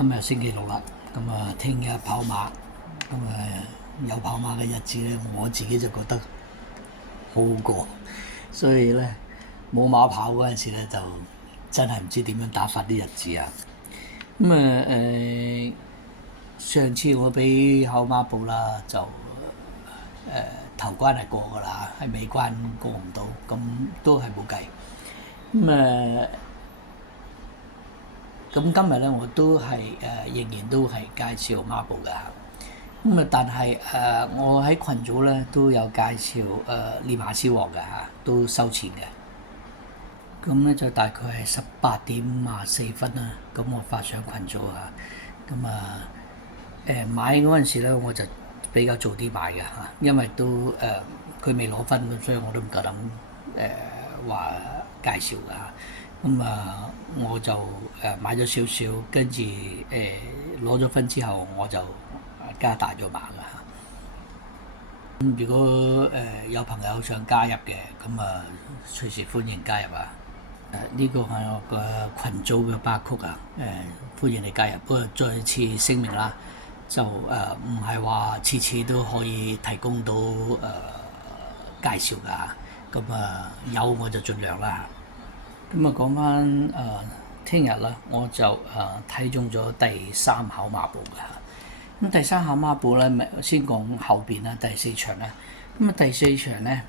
今日星期六啦，咁啊聽日跑馬，咁啊有跑馬嘅日子咧，我自己就覺得好過，所以咧冇馬跑嗰陣時咧，就真係唔知點樣打發啲日子啊！咁啊上次我俾考馬報啦，就頭關係過㗎啦，喺尾關過唔到，咁都係冇計。咁今日咧我都係仍然都係介紹馬報㗎。咁但係我喺群組咧都有介紹練馬師王㗎嚇，都收錢嘅。咁咧就大概係18:54啦。咁我發上群組啊。咁買嗰陣時咧我就比較早啲買㗎嚇，因為都佢未攞分，所以我都唔夠膽話介紹㗎嚇。我就買咗少少，跟住攞咗分之後，我就加大咗碼㗎嚇。如果有朋友想加入嘅，咁隨時歡迎加入啊！呢個係我個群組嘅巴曲啊，歡迎你加入。不過再次聲明啦，就唔係話次次都可以提供到介紹㗎。有我就盡量啦。講翻聽日啦，我就睇中咗第3考馬報㗎。咁第3考馬報咧，先講後邊啦，第4場啦。第4場咧，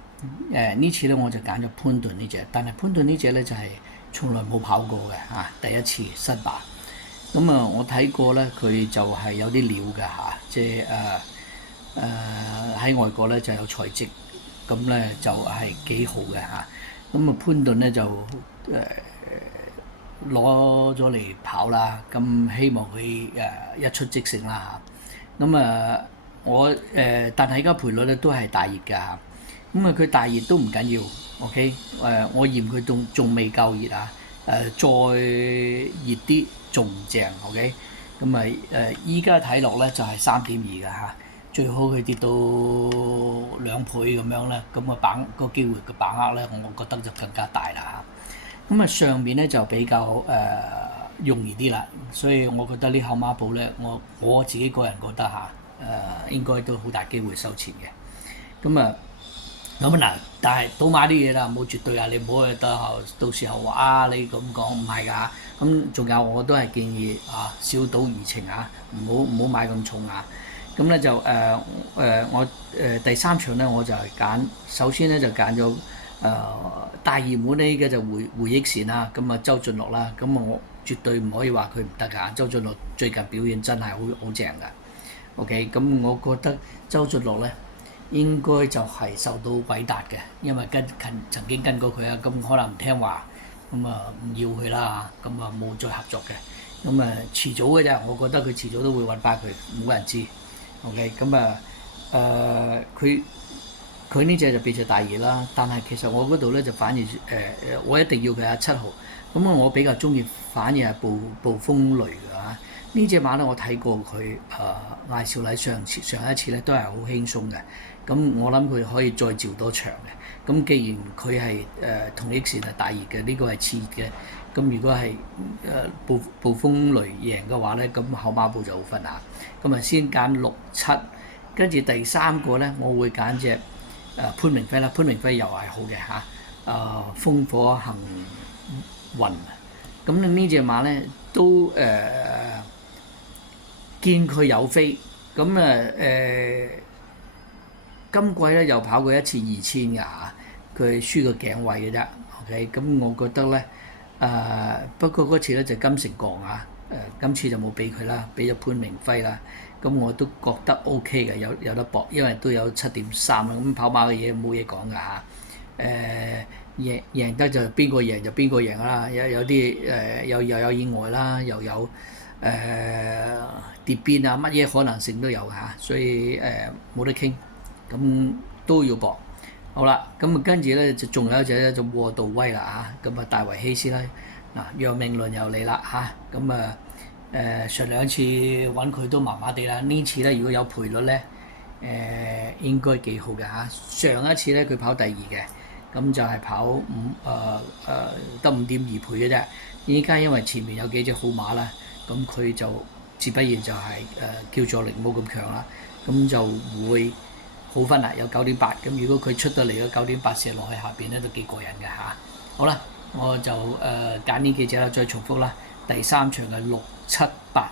呢次咧我就揀咗潘頓呢隻，但係潘頓呢隻咧就係從來冇跑過嘅嚇，第一次失馬。我睇過咧，佢就係有啲料㗎嚇，即係喺外國咧就有財績，咁咧就係幾好嘅嚇。潘頓咧就攞咗嚟跑啦，咁希望佢一出即勝啦嚇。但係而家賠率咧都係大熱㗎嚇。佢大熱都唔緊要 ，OK？我嫌佢仲未夠熱啊，再熱啲仲正 ，OK？依家睇落咧就係3.2㗎嚇，最好佢跌到2倍咁樣咧，咁個機會嘅把握咧，我覺得就更加大啦嚇。上面咧就比較容易啲啦，所以我覺得呢考馬報咧，我自己個人覺得嚇，應該都好大機會收錢嘅。但係賭馬啲嘢啦，冇絕對啊！你唔好到時候話你咁講唔係㗎。仲有我都係建議小賭怡情啊，唔好買咁重啊。我第3場咧我就係首先咧就揀咗大熱門呢嘅就回憶線啦。周俊樂啦，我絕對唔可以話佢唔得㗎。周俊樂最近表現真係好正㗎。OK，我覺得周俊樂咧應該就係受到韋達嘅，因為曾經跟過佢啊，可能唔聽話，唔要佢啦，冇再合作嘅。遲早嘅啫，我覺得佢遲早都會揾翻佢，冇人知。OK，佢呢隻就變咗大熱啦，但係其實我嗰度咧就反而我一定要佢係7號。我比較中意反而係暴風雷㗎嚇。呢隻馬咧我睇過佢艾少禮上一次咧都係好輕鬆嘅。我諗佢可以再召多場嘅。既然佢係同 X 線係大熱嘅，呢個係次熱嘅。如果係暴風雷贏嘅話咧，考馬報就好分下。先揀6、7，跟住第3個咧，我會揀隻潘明輝啦。潘明輝又係好嘅嚇。風火行雲。呢隻馬咧都見佢有飛。今季咧又跑過一次2000㗎嚇，佢輸個頸位嘅啫。OK，我覺得咧不過嗰次咧就金城鋼啊，今次就冇俾佢啦，俾咗潘明輝啦。我都覺得 OK 嘅，有得搏，因為都有7.3啦。跑馬嘅嘢冇嘢講㗎嚇。贏得就邊個贏就邊個贏啦。有啲又有意外啦，又有跌邊啊，乜嘢可能性都有嚇，所以冇得傾。都要搏，好啦，跟住咧就仲有一隻咧就沃道威啦嚇，大維希斯啦，楊明倫又嚟啦嚇。上2次揾佢都麻麻地啦，呢次咧如果有賠率咧應該幾好嘅嚇。上一次咧佢跑第2嘅，就係跑得5.2倍嘅啫。依家因為前面有幾隻好馬啦，佢就自不然就係、叫座力冇咁強啦，咁就會好分啦，有9.8，咁如果佢出到嚟嘅9.8射落去下邊咧，都幾過癮嘅嚇。好啦，我就揀呢幾隻啦，再重複啦。第3場嘅6、7、8、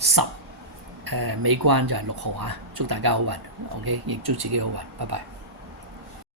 10，尾關就係6號嚇，祝大家好運 ，OK，亦祝自己好運，拜拜。